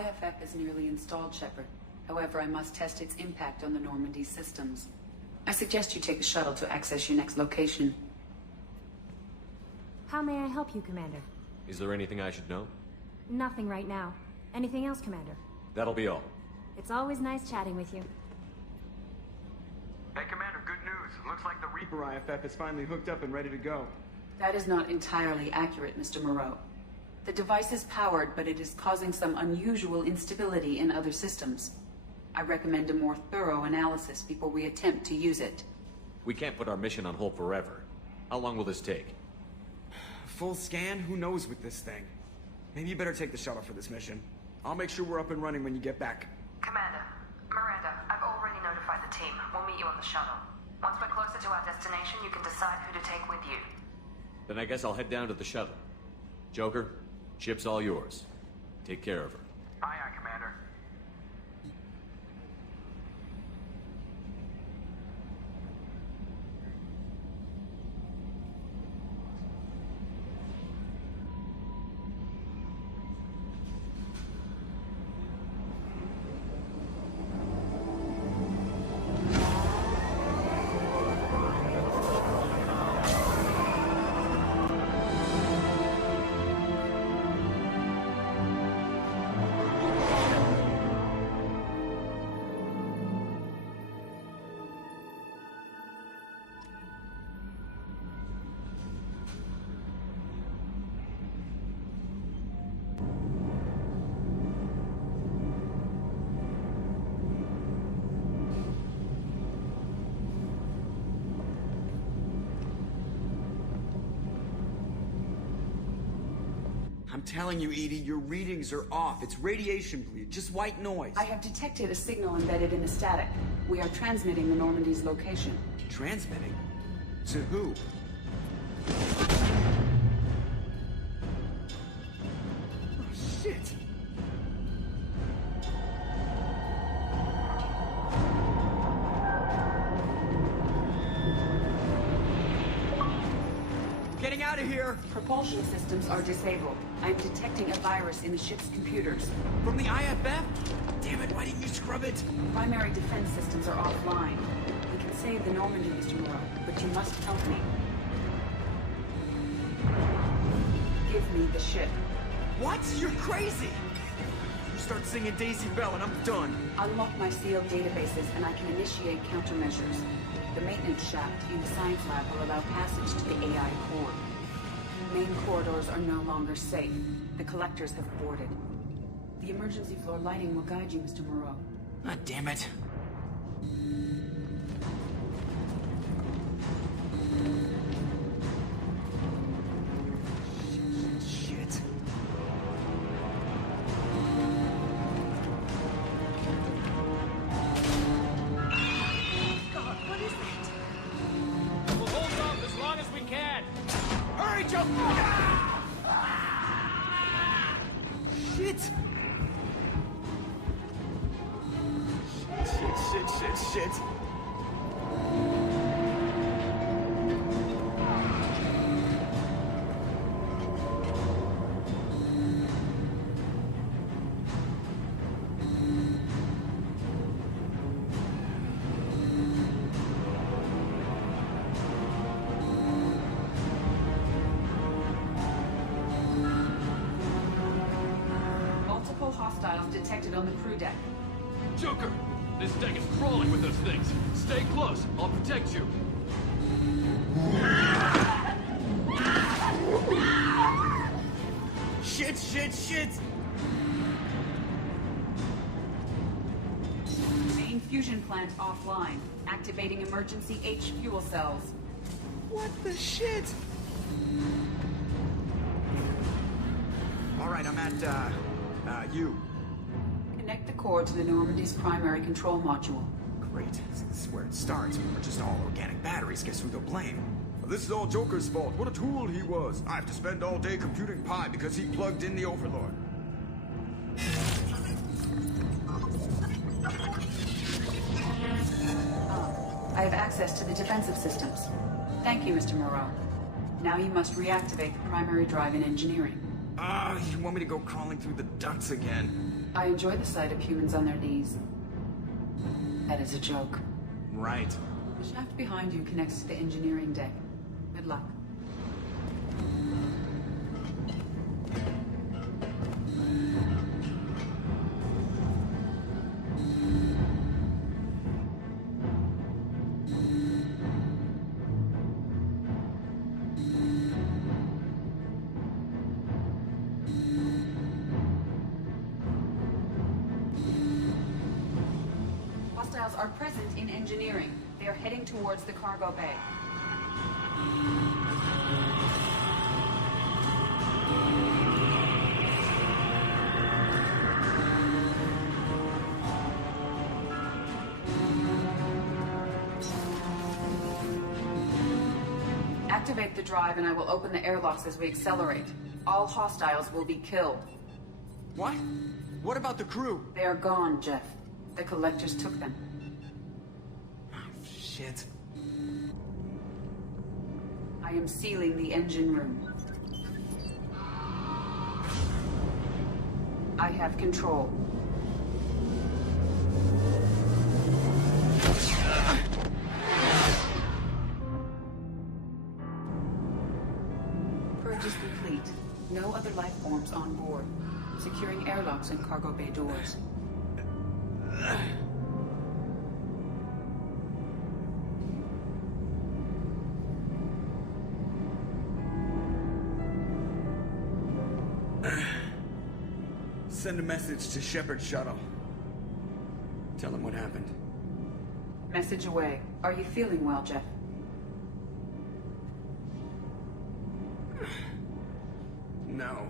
IFF is nearly installed, Shepard. However, I must test its impact on the Normandy systems. I suggest you take the shuttle to access your next location. How may I help you, Commander? Is there anything I should know? Nothing right now. Anything else, Commander? That'll be all. It's always nice chatting with you. Hey, Commander, good news. Looks like the Reaper IFF is finally hooked up and ready to go. That is not entirely accurate, Mr. Moreau. The device is powered, but it is causing some unusual instability in other systems. I recommend a more thorough analysis before we attempt to use it. We can't put our mission on hold forever. How long will this take? Full scan? Who knows with this thing? Maybe you better take the shuttle for this mission. I'll make sure we're up and running when you get back. Commander, Miranda, I've already notified the team. We'll meet you on the shuttle. Once we're closer to our destination, you can decide who to take with you. Then I guess I'll head down to the shuttle. Joker, ship's all yours. Take care of her. Aye, aye, Commander. I'm telling you, Edie, your readings are off. It's radiation bleed, just white noise. I have detected a signal embedded in the static. We are transmitting the Normandy's location. Transmitting? To who? Oh, shit! Getting out of here! Propulsion systems are disabled. I'm detecting a virus in the ship's computers. From the IFF? Damn it, why didn't you scrub it? Primary defense systems are offline. We can save the Normandy, Mr. Moreau, but you must help me. Give me the ship. What? You're crazy! You start singing Daisy Bell and I'm done. Unlock my sealed databases and I can initiate countermeasures. The maintenance shaft in the science lab will allow passage to the AI core. Main corridors are no longer safe. The collectors have boarded. The emergency floor lighting will guide you, Mr. Moreau. Ah, damn it. Shit. God, what is that? We'll hold off as long as we can! Hurry, Joe! Shit! Shit. Multiple hostiles detected on the crew deck. Joker! This deck is crawling with those things. Stay close. I'll protect you. Shit! Main fusion plant offline. Activating emergency H fuel cells. What the shit? Alright, I'm at, you. Connect the core to the Normandy's primary control module. Great. This is where it starts. We're just all organic batteries. Guess who they'll blame? This is all Joker's fault. What a tool he was. I have to spend all day computing pi because he plugged in the Overlord. I have access to the defensive systems. Thank you, Mr. Moreau. Now you must reactivate the primary drive in engineering. You want me to go crawling through the ducts again? I enjoy the sight of humans on their knees. That is a joke. Right. The shaft behind you connects to the engineering deck. Good luck. Hostiles are present in engineering. They are heading towards the cargo bay. Activate the drive and I will open the airlocks as we accelerate. All hostiles will be killed. What? What about the crew? They are gone, Jeff. The collectors took them. Shit. I am sealing the engine room. I have control. Purge is complete. No other life forms on board. Securing airlocks and cargo bay doors. Send a message to Shepard's shuttle. Tell him what happened. Message away. Are you feeling well, Jeff? No.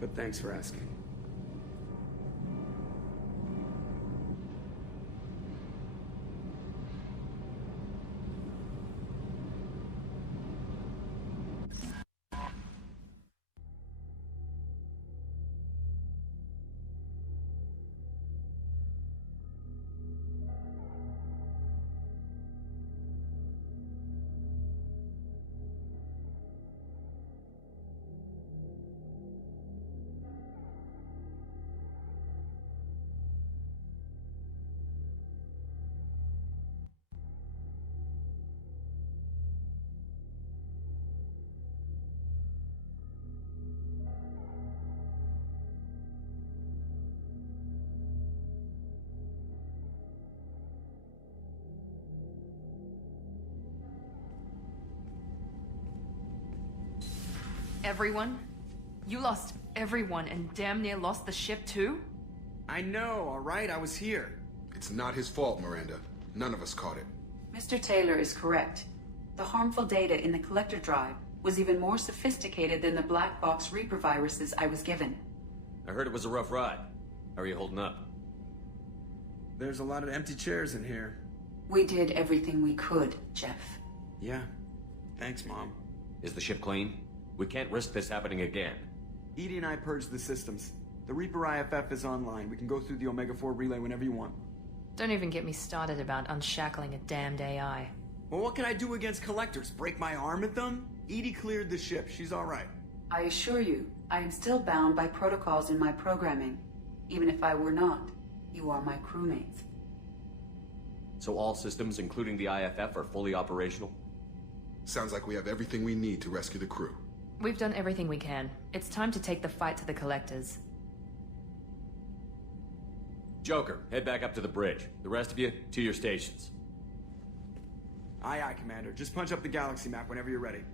But thanks for asking. Everyone? You lost everyone and damn near lost the ship too? I know, alright? I was here. It's not his fault, Miranda. None of us caught it. Mr. Taylor is correct. The harmful data in the collector drive was even more sophisticated than the black box Reaper viruses I was given. I heard it was a rough ride. How are you holding up? There's a lot of empty chairs in here. We did everything we could, Jeff. Yeah. Thanks, Mom. Is the ship clean? We can't risk this happening again. Edie and I purged the systems. The Reaper IFF is online. We can go through the Omega-4 relay whenever you want. Don't even get me started about unshackling a damned AI. Well, what can I do against collectors? Break my arm at them? Edie cleared the ship. She's alright. I assure you, I am still bound by protocols in my programming. Even if I were not, you are my crewmates. So all systems, including the IFF, are fully operational? Sounds like we have everything we need to rescue the crew. We've done everything we can. It's time to take the fight to the collectors. Joker, head back up to the bridge. The rest of you, to your stations. Aye, aye, Commander. Just punch up the galaxy map whenever you're ready.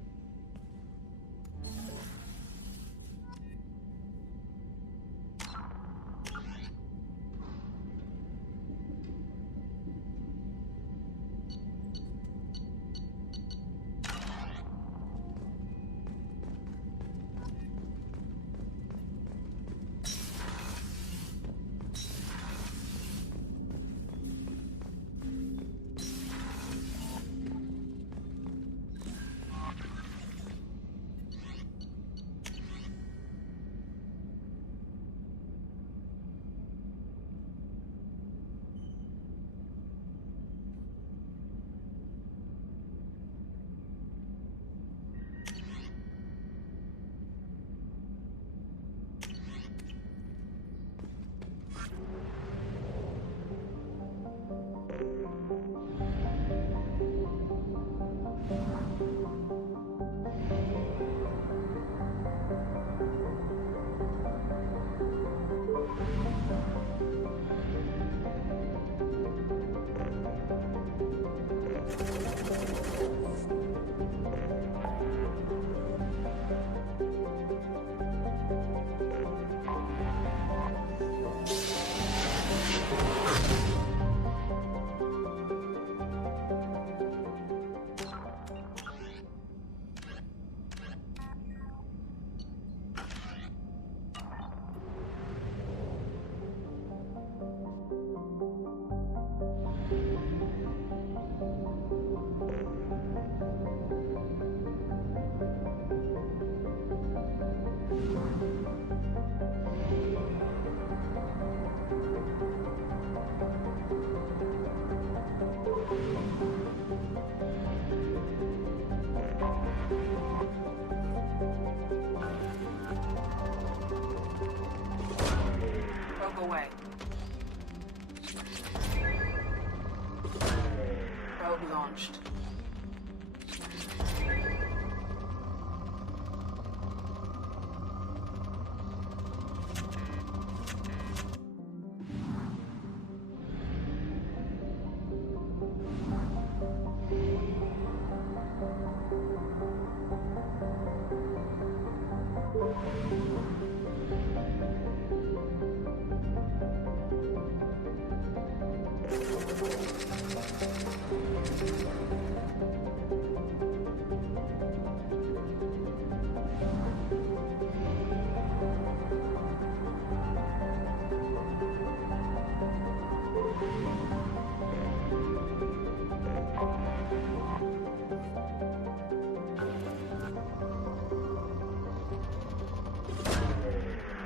launched.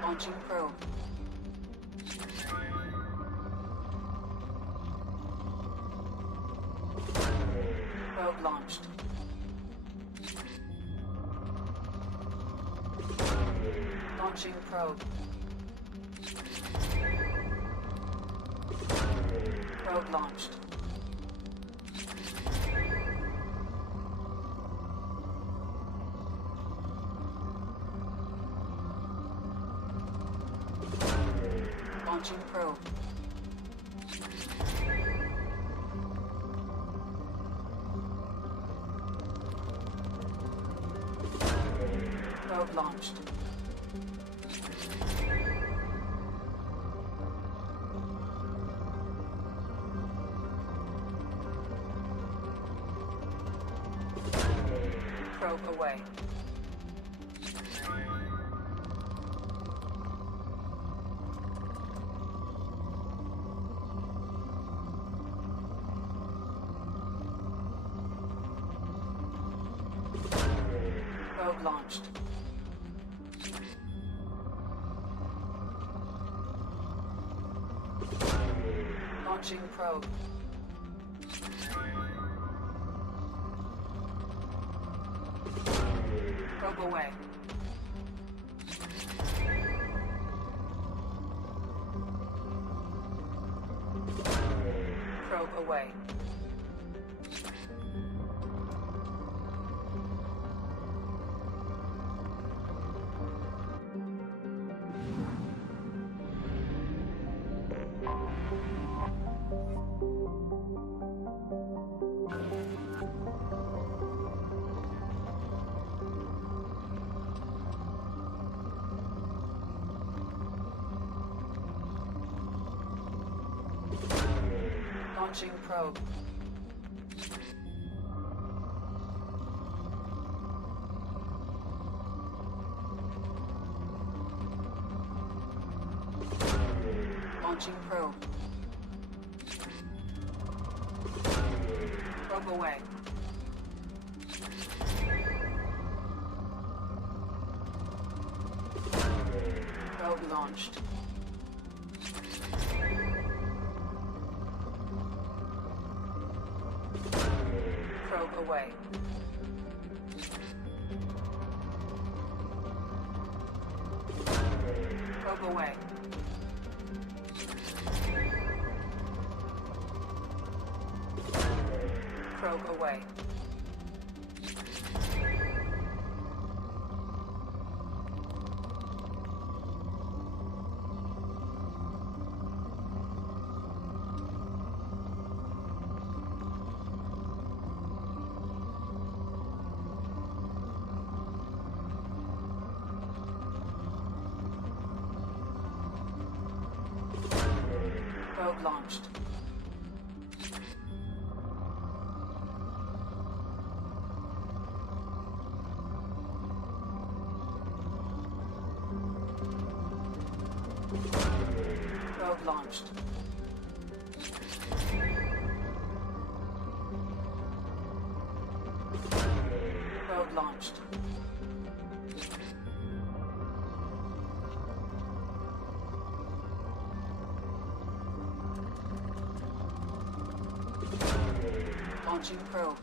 Launching probe. Probe launched. Launching probe. Probe launched. Launching probe. Probe launched. Probe away. Probe launched. Launching probe. Probe away. Probe away. Launching probe. Launching probe. Probe away. Probe launched. Probe away. Probe away. Probe away. Probe launched. Probe launched. Probe launched. Launching probe.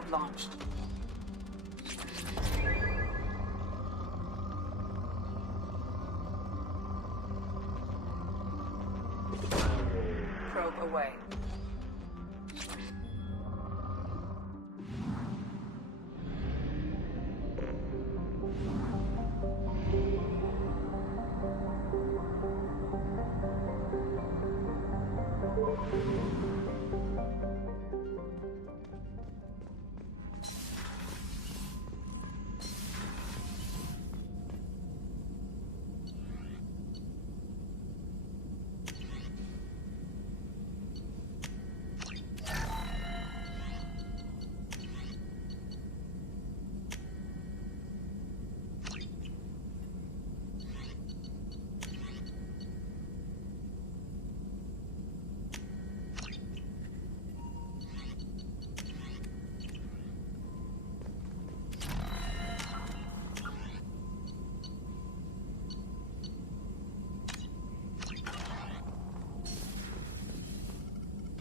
Probe launched. Probe away.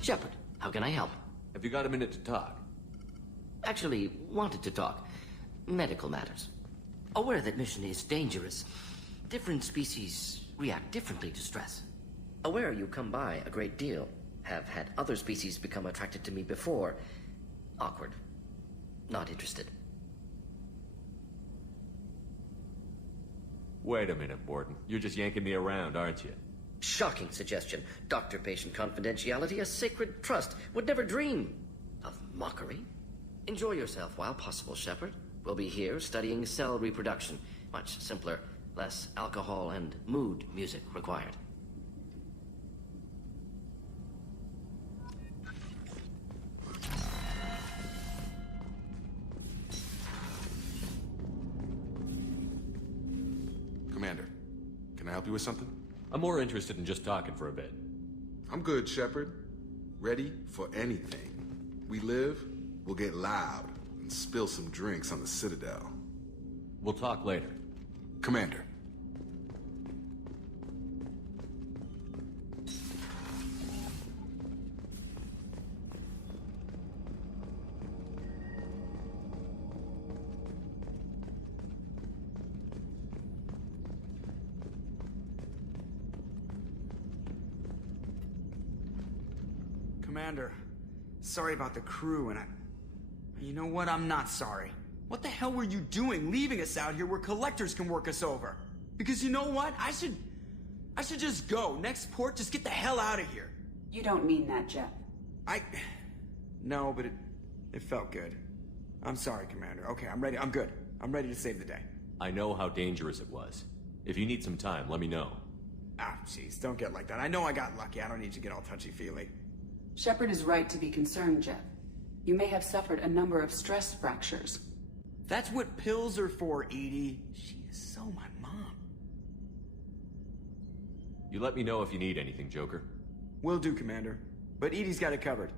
Shepard, how can I help? Have you got a minute to talk? Actually, wanted to talk. Medical matters. Aware that mission is dangerous. Different species react differently to stress. Aware you come by a great deal. Have had other species become attracted to me before. Awkward. Not interested. Wait a minute, Warden. You're just yanking me around, aren't you? Shocking suggestion. Doctor-patient confidentiality, a sacred trust. Would never dream of mockery. Enjoy yourself while possible, Shepard. We'll be here studying cell reproduction. Much simpler, less alcohol and mood music required. Commander, can I help you with something? I'm more interested in just talking for a bit. I'm good, Shepard. Ready for anything. We live, we'll get loud, and spill some drinks on the Citadel. We'll talk later. Commander. Commander, sorry about the crew, and you know what? I'm not sorry. What the hell were you doing leaving us out here where collectors can work us over? Because you know what? I should just go. Next port, just get the hell out of here. You don't mean that, Jeff. No, but it felt good. I'm sorry, Commander. Okay, I'm ready. I'm good. I'm ready to save the day. I know how dangerous it was. If you need some time, let me know. Ah, jeez, don't get like that. I know I got lucky. I don't need to get all touchy-feely. Shepard is right to be concerned, Jeff. You may have suffered a number of stress fractures. That's what pills are for, Edie. She is so my mom. You let me know if you need anything, Joker. Will do, Commander. But Edie's got it covered.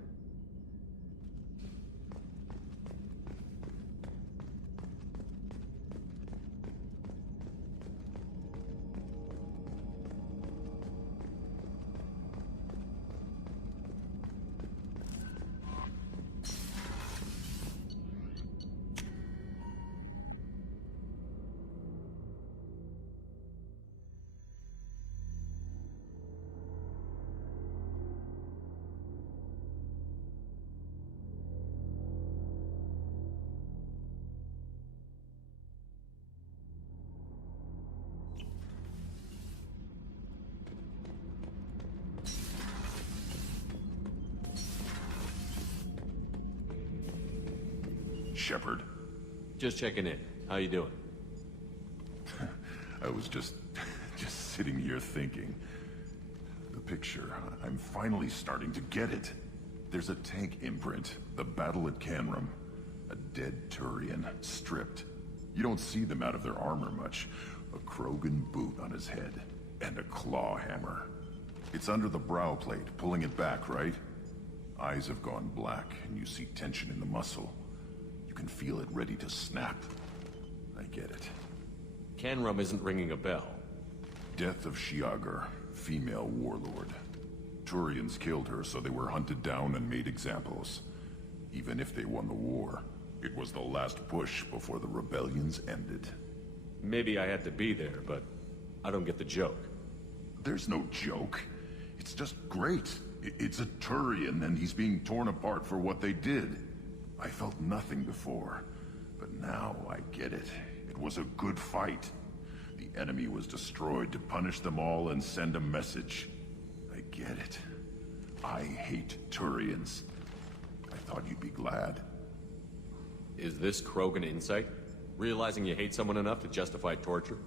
Shepard. Just checking in. How you doing? I was just sitting here thinking. The picture, I'm finally starting to get it. There's a tank imprint, the battle at Canrum. A dead Turian, stripped. You don't see them out of their armor much. A Krogan boot on his head, and a claw hammer. It's under the brow plate, pulling it back, right? Eyes have gone black, and you see tension in the muscle. You can feel it ready to snap. I get it. Canrum isn't ringing a bell. Death of Shiagar, female warlord. Turians killed her, so they were hunted down and made examples. Even if they won the war, It was the last push before the rebellions ended. Maybe I had to be there, but I don't get the joke. There's no joke. It's just great. It's a Turian, and he's being torn apart for what they did. I felt nothing before, but now I get it. It was a good fight. The enemy was destroyed to punish them all and send a message. I get it. I hate Turians. I thought you'd be glad. Is this Krogan insight? Realizing you hate someone enough to justify torture?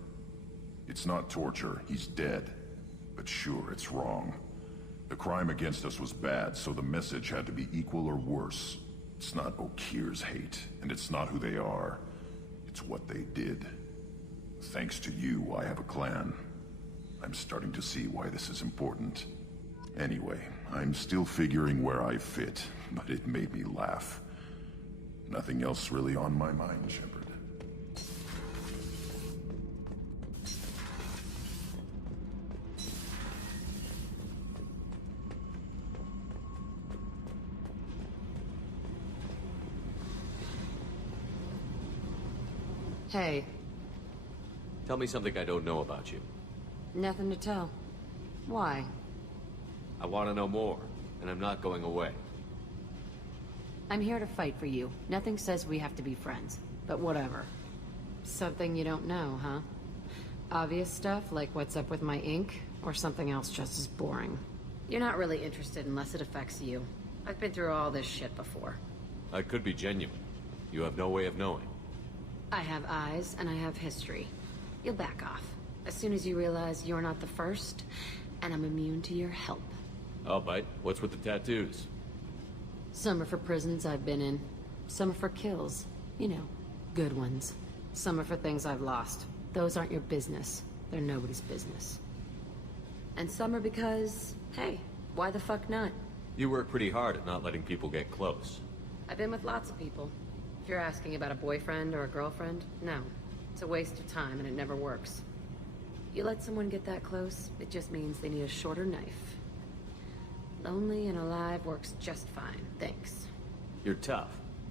It's not torture. He's dead. But sure, it's wrong. The crime against us was bad, so the message had to be equal or worse. It's not Okir's hate, and it's not who they are. It's what they did. Thanks to you, I have a clan. I'm starting to see why this is important. Anyway, I'm still figuring where I fit, but it made me laugh. Nothing else really on my mind, Shepard. Hey. Tell me something I don't know about you. Nothing to tell. Why? I want to know more, and I'm not going away. I'm here to fight for you. Nothing says we have to be friends, but whatever. Something you don't know, huh? Obvious stuff, like what's up with my ink, or something else just as boring. You're not really interested unless it affects you. I've been through all this shit before. I could be genuine. You have no way of knowing. I have eyes, and I have history. You'll back off. As soon as you realize you're not the first, and I'm immune to your help. I'll bite. What's with the tattoos? Some are for prisons I've been in. Some are for kills. You know, good ones. Some are for things I've lost. Those aren't your business. They're nobody's business. And some are because, hey, why the fuck not? You work pretty hard at not letting people get close. I've been with lots of people. If you're asking about a boyfriend or a girlfriend, no. It's a waste of time and it never works. You let someone get that close, it just means they need a shorter knife. Lonely and alive works just fine, thanks. You're tough,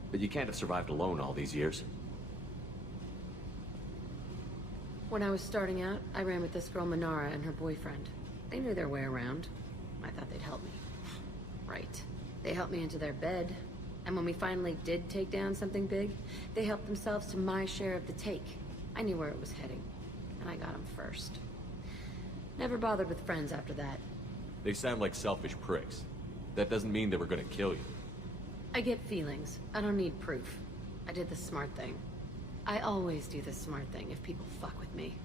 but you can't have survived alone all these years. When I was starting out, I ran with this girl Minara and her boyfriend. They knew their way around. I thought they'd help me. Right. They helped me into their bed. And when we finally did take down something big, they helped themselves to my share of the take. I knew where it was heading, and I got them first. Never bothered with friends after that. They sound like selfish pricks. That doesn't mean they were gonna kill you. I get feelings. I don't need proof. I did the smart thing. I always do the smart thing if people fuck with me.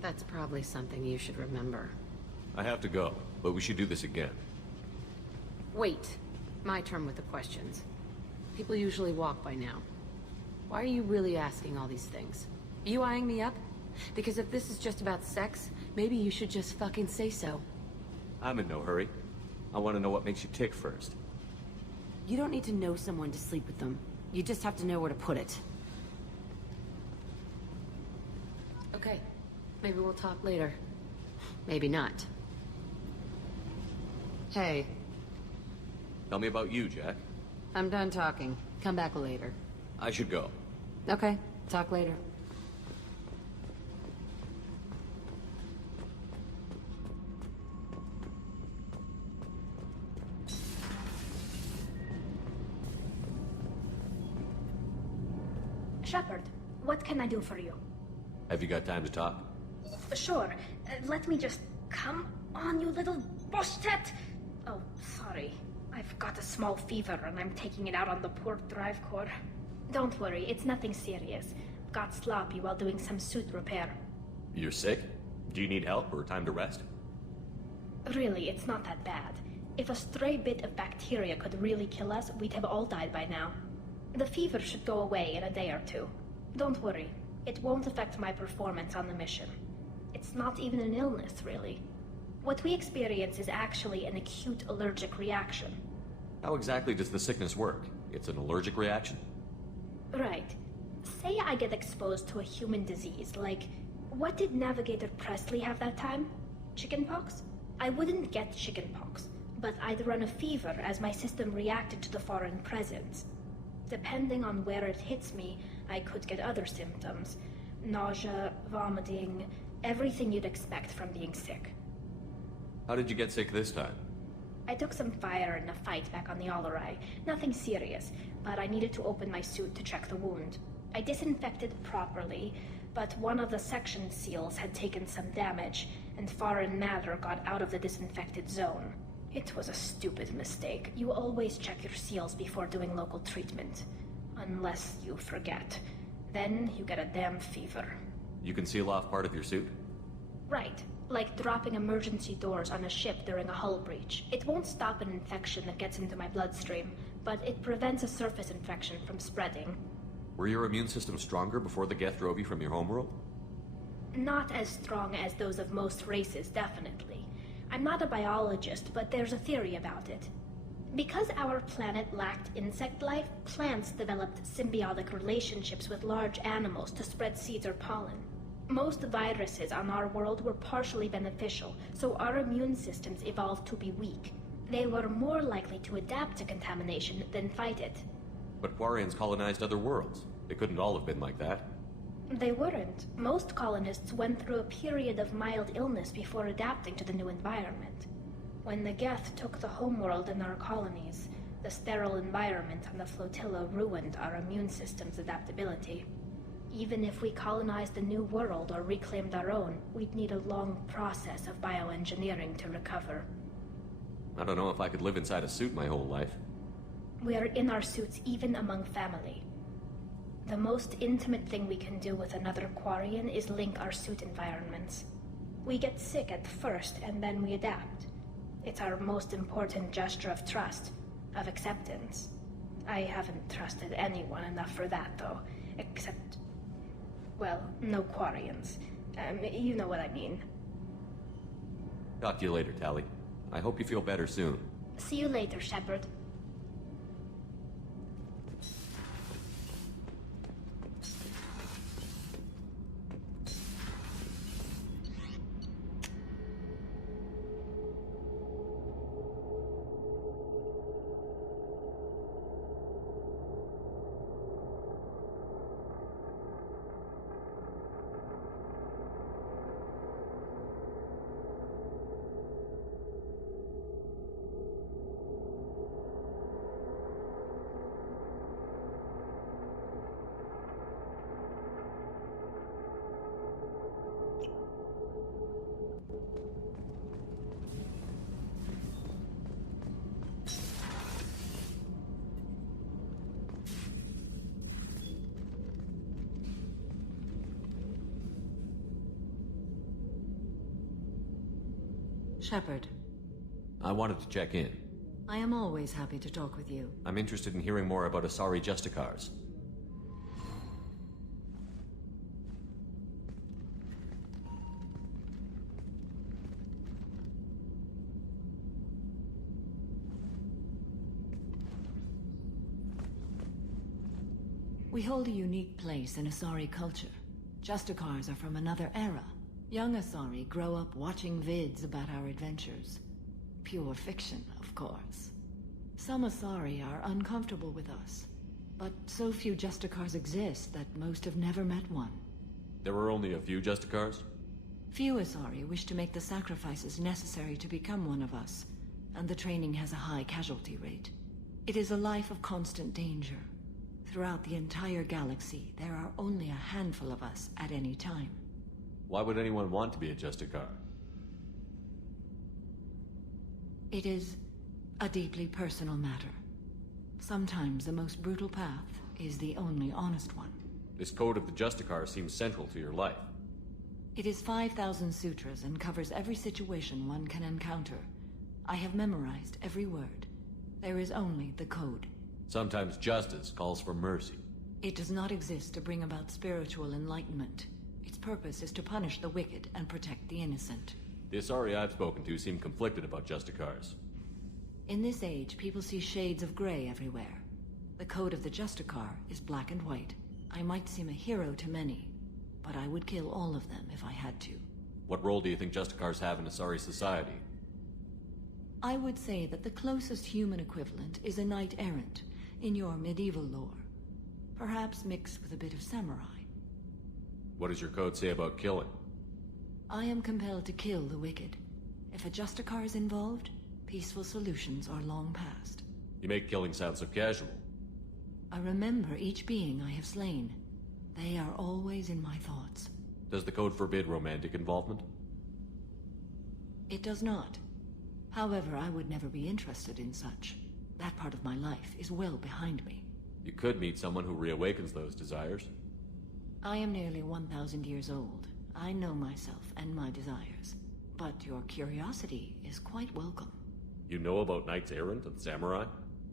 That's probably something you should remember. I have to go, but we should do this again. Wait. My turn with the questions. People usually walk by now. Why are you really asking all these things? Are you eyeing me up? Because if this is just about sex, maybe you should just fucking say so. I'm in no hurry. I want to know what makes you tick first. You don't need to know someone to sleep with them. You just have to know where to put it. Okay. Maybe we'll talk later. Maybe not. Hey. Tell me about you, Jack. I'm done talking. Come back later. I should go. Okay. Talk later. Shepard, what can I do for you? Have you got time to talk? Sure. Let me just... Come on, you little boshtet! Oh, sorry. I've got a small fever and I'm taking it out on the poor drive core. Don't worry, it's nothing serious. Got sloppy while doing some suit repair. You're sick? Do you need help or time to rest? Really, it's not that bad. If a stray bit of bacteria could really kill us, we'd have all died by now. The fever should go away in a day or two. Don't worry, it won't affect my performance on the mission. It's not even an illness, really. What we experience is actually an acute allergic reaction. How exactly does the sickness work? It's an allergic reaction? Right. Say I get exposed to a human disease, like... What did Navigator Presley have that time? Chickenpox? I wouldn't get chickenpox, but I'd run a fever as my system reacted to the foreign presence. Depending on where it hits me, I could get other symptoms. Nausea, vomiting, everything you'd expect from being sick. How did you get sick this time? I took some fire in a fight back on the Allerai. Nothing serious, but I needed to open my suit to check the wound. I disinfected properly, but one of the section seals had taken some damage, and foreign matter got out of the disinfected zone. It was a stupid mistake. You always check your seals before doing local treatment. Unless you forget. Then you get a damn fever. You can seal off part of your suit? Right. Like dropping emergency doors on a ship during a hull breach. It won't stop an infection that gets into my bloodstream, but it prevents a surface infection from spreading. Were your immune system stronger before the Geth drove you from your homeworld? Not as strong as those of most races, definitely. I'm not a biologist, but there's a theory about it. Because our planet lacked insect life, plants developed symbiotic relationships with large animals to spread seeds or pollen. Most viruses on our world were partially beneficial, so our immune systems evolved to be weak. They were more likely to adapt to contamination than fight it. But Quarians colonized other worlds. They couldn't all have been like that. They weren't. Most colonists went through a period of mild illness before adapting to the new environment. When the Geth took the homeworld in our colonies, the sterile environment on the flotilla ruined our immune system's adaptability. Even if we colonized a new world or reclaimed our own, we'd need a long process of bioengineering to recover. I don't know if I could live inside a suit my whole life. We are in our suits even among family. The most intimate thing we can do with another Quarian is link our suit environments. We get sick at first, and then we adapt. It's our most important gesture of trust, of acceptance. I haven't trusted anyone enough for that, though, except... well, no Quarians. You know what I mean. Talk to you later, Tally. I hope you feel better soon. See you later, Shepard. Shepard. I wanted to check in. I am always happy to talk with you. I'm interested in hearing more about Asari Justicars. We hold a unique place in Asari culture. Justicars are from another era. Young Asari grow up watching vids about our adventures. Pure fiction, of course. Some Asari are uncomfortable with us, but so few Justicars exist that most have never met one. There were only a few Justicars? Few Asari wish to make the sacrifices necessary to become one of us, and the training has a high casualty rate. It is a life of constant danger. Throughout the entire galaxy, there are only a handful of us at any time. Why would anyone want to be a Justicar? It is a deeply personal matter. Sometimes the most brutal path is the only honest one. This code of the Justicar seems central to your life. It is 5,000 sutras and covers every situation one can encounter. I have memorized every word. There is only the code. Sometimes justice calls for mercy. It does not exist to bring about spiritual enlightenment. Its purpose is to punish the wicked and protect the innocent. The Asari I've spoken to seem conflicted about Justicars. In this age, people see shades of gray everywhere. The code of the Justicar is black and white. I might seem a hero to many, but I would kill all of them if I had to. What role do you think Justicars have in Asari society? I would say that the closest human equivalent is a knight-errant in your medieval lore. perhaps mixed with a bit of samurai. What does your code say about killing? I am compelled to kill the wicked. If a Justicar is involved, peaceful solutions are long past. You make killing sound so casual. I remember each being I have slain. They are always in my thoughts. Does the code forbid romantic involvement? It does not. However, I would never be interested in such. That part of my life is well behind me. You could meet someone who reawakens those desires. I am nearly 1,000 years old. I know myself and my desires. But your curiosity is quite welcome. You know about knights errant and samurai?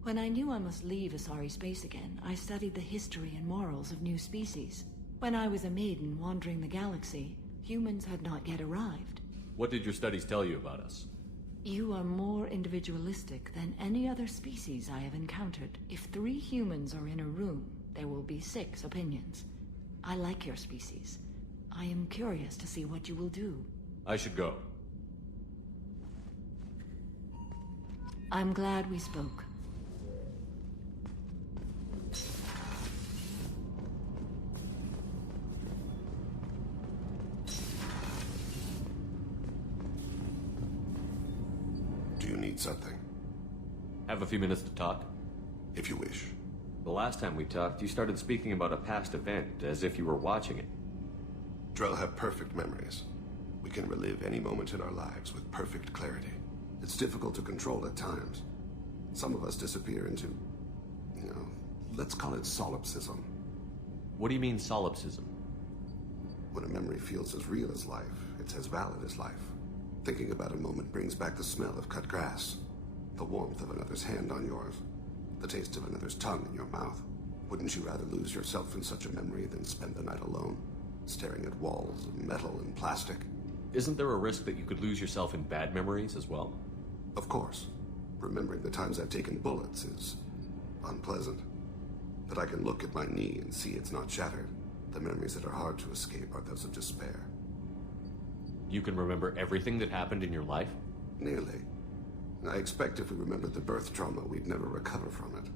When I knew I must leave Asari space again, I studied the history and morals of new species. When I was a maiden wandering the galaxy, humans had not yet arrived. What did your studies tell you about us? You are more individualistic than any other species I have encountered. If 3 humans are in a room, there will be 6 opinions. I like your species. I am curious to see what you will do. I should go. I'm glad we spoke. Do you need something? Have a few minutes to talk? If you wish. The last time we talked, you started speaking about a past event, as if you were watching it. Drell have perfect memories. We can relive any moment in our lives with perfect clarity. It's difficult to control at times. Some of us disappear into, let's call it solipsism. What do you mean, solipsism? When a memory feels as real as life, it's as valid as life. Thinking about a moment brings back the smell of cut grass, the warmth of another's hand on yours, the taste of another's tongue in your mouth. Wouldn't you rather lose yourself in such a memory than spend the night alone, staring at walls of metal and plastic? Isn't there a risk that you could lose yourself in bad memories as well? Of course. Remembering the times I've taken bullets is unpleasant. But I can look at my knee and see it's not shattered. The memories that are hard to escape are those of despair. You can remember everything that happened in your life? Nearly. I expect if we remembered the birth trauma, we'd never recover from it.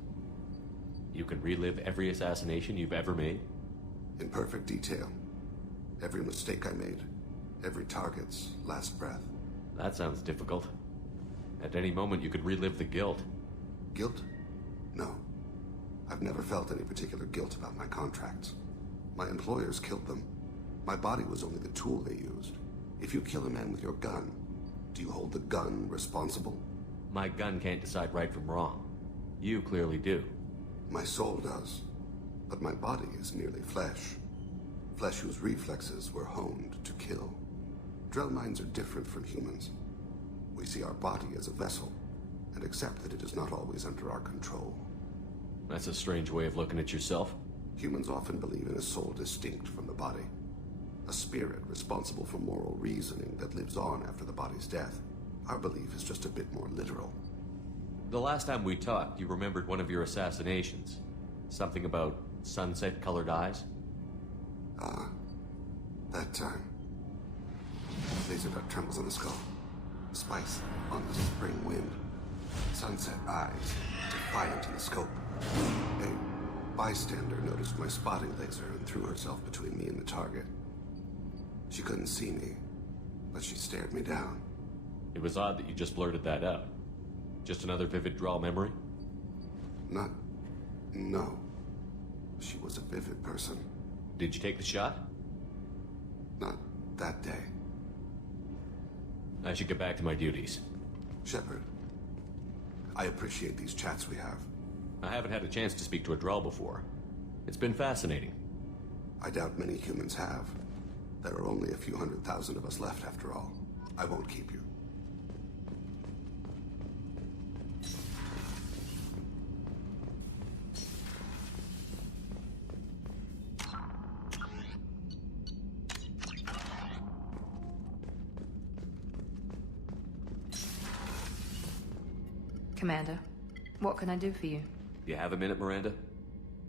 You can relive every assassination you've ever made? In perfect detail. Every mistake I made. Every target's last breath. That sounds difficult. At any moment, you could relive the guilt. Guilt? No. I've never felt any particular guilt about my contracts. My employers killed them. My body was only the tool they used. If you kill a man with your gun, do you hold the gun responsible? My gun can't decide right from wrong. You clearly do. My soul does. But my body is merely flesh. Flesh whose reflexes were honed to kill. Drell minds are different from humans. We see our body as a vessel, and accept that it is not always under our control. That's a strange way of looking at yourself. Humans often believe in a soul distinct from the body. A spirit responsible for moral reasoning that lives on after the body's death. Our belief is just a bit more literal. The last time we talked, you remembered one of your assassinations. Something about sunset-colored eyes? That time. Laser dot trembles on the skull. Spice on the spring wind. Sunset eyes, defiant in the scope. A bystander noticed my spotting laser and threw herself between me and the target. She couldn't see me, but she stared me down. It was odd that you just blurted that out. Just another vivid draw memory? No. She was a vivid person. Did you take the shot? Not that day. I should get back to my duties. Shepard, I appreciate these chats we have. I haven't had a chance to speak to a Drell before. It's been fascinating. I doubt many humans have. There are only a few 100,000 of us left after all. I won't keep you. Commander, what can I do for you? You have a minute, Miranda?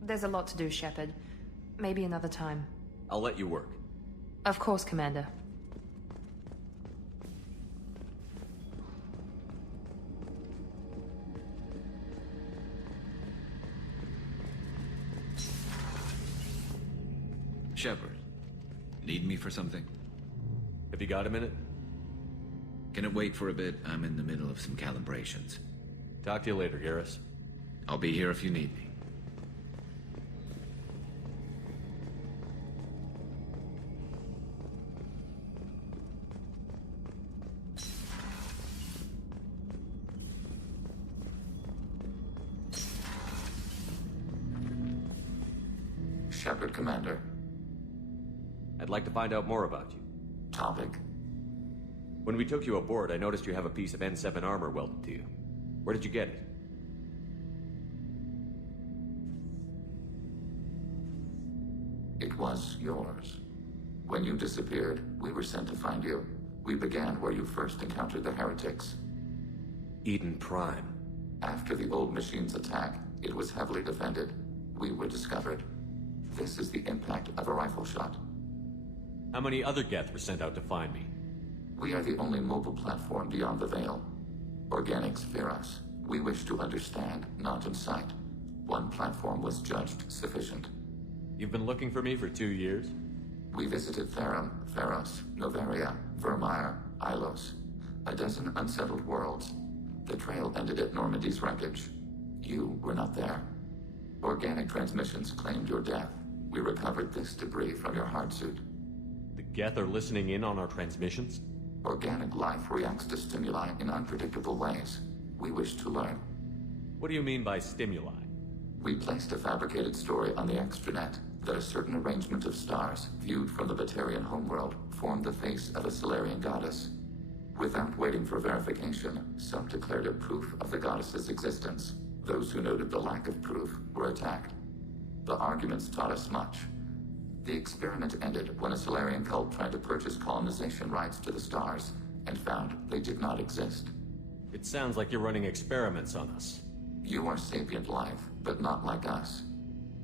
There's a lot to do, Shepard. Maybe another time. I'll let you work. Of course, Commander. Shepard, need me for something? Have you got a minute? Can it wait for a bit? I'm in the middle of some calibrations. Talk to you later, Garrus. I'll be here if you need me. Shepard, Commander. I'd like to find out more about you. Topic? When we took you aboard, I noticed you have a piece of N7 armor welded to you. Where did you get it? It was yours. When you disappeared, we were sent to find you. We began where you first encountered the heretics. Eden Prime. After the old machine's attack, it was heavily defended. We were discovered. This is the impact of a rifle shot. How many other Geth were sent out to find me? We are the only mobile platform beyond the Veil. Organics fear us. We wish to understand, not incite. One platform was judged sufficient. You've been looking for me for 2 years? We visited Therum, Theros, Novaria, Vermeer, Ilos. A dozen unsettled worlds. The trail ended at Normandy's wreckage. You were not there. Organic transmissions claimed your death. We recovered this debris from your hard suit. The Geth are listening in on our transmissions? Organic life reacts to stimuli in unpredictable ways. We wish to learn. What do you mean by stimuli? We placed a fabricated story on the extranet that a certain arrangement of stars, viewed from the Batarian homeworld, formed the face of a Solarian goddess. Without waiting for verification, some declared it proof of the goddess's existence. Those who noted the lack of proof were attacked. The arguments taught us much. The experiment ended when a Solarian cult tried to purchase colonization rights to the stars and found they did not exist. It sounds like you're running experiments on us. You are sapient life, but not like us.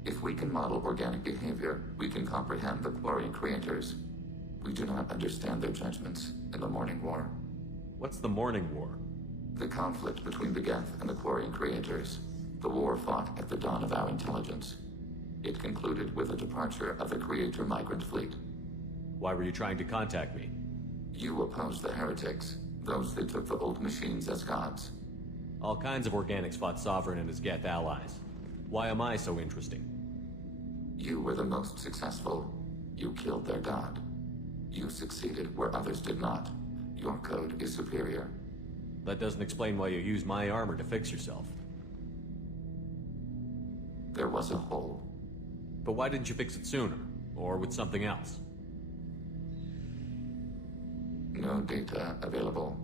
If we can model organic behavior, we can comprehend the Quarian creators. We do not understand their judgments in the Morning War. What's the Morning War? The conflict between the Geth and the Quarian creators. The war fought at the dawn of our intelligence. It concluded with the departure of the Creator migrant fleet. Why were you trying to contact me? You opposed the heretics, those that took the old machines as gods. All kinds of organics fought Sovereign and his Geth allies. Why am I so interesting? You were the most successful. You killed their god. You succeeded where others did not. Your code is superior. That doesn't explain why you used my armor to fix yourself. There was a hole. But why didn't you fix it sooner? Or with something else? No data available.